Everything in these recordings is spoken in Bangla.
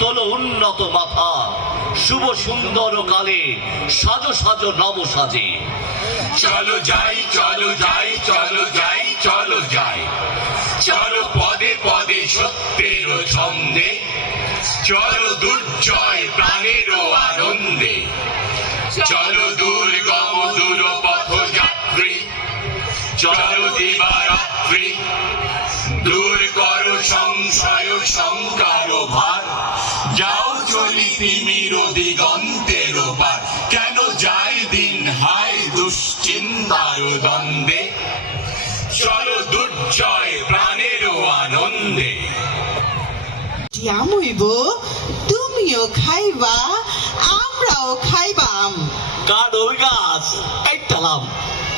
তোলো উন্নত মাথা, শুভ সুন্দর কালে সাজো সাজো নব সাজে। চলো যাই চলো যাই চলো যাই চলো যাই, চলো পদে পদে সত্যের ছন্দে, চলো দুর্জয় প্রাণের আনন্দে। চলো দুর্গম দূরপথ যাত্রী, চলো দিবারাত্রি, দূর করো সংশয় শঙ্কার ভার, যাও চলি তিমির দিগন্তের পার। কেন যায় দিন হায় দুশ্চিন্তার দ্বন্দ্বে, চলো দুর্জয় প্রাণের আনন্দে। আমইব তুমিও খাইবা আমরাও খাইবাম। কাঠ ওই গাছ কাইটালাম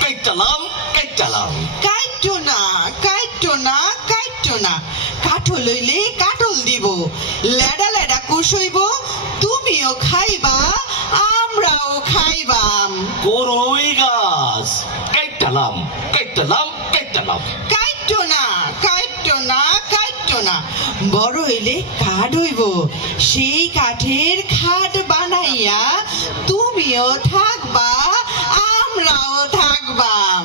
কাইটালাম কাইটালাম। কাইটো না কাইটো না কাইটো না, কাঠল লইলে কাঠল দিব, লেডা লেডা কুশইব তুমিও খাইবা আমরাও খাইবাম। করই গাছ কাইটালাম কাইটালাম কাইটালাম। কাইটো না কাইটো না কাইটো না, বড় হইলে কাঠ হইব, সেই কাঠের খাট বানাইয়া তুমিও থাকবা আমরাও থাকবাম।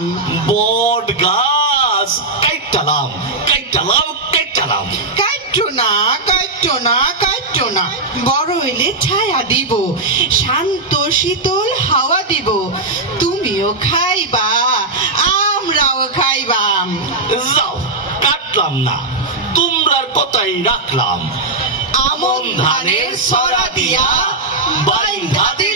বট গাছ কাইটালাম কাইটালাম কাইটালাম। কাইটো না কাইটো না কাইটো না, বড় হইলে ছায়া দিব, শান্ত শীতল হাওয়া দিব, তুমিও খাইবা আমরাও খাইবাম। যাও কাটলাম না, তোমরার কথাই রাখলাম। আমন ধানের ছড়া দিয়া বাইন্ধা দিলাম।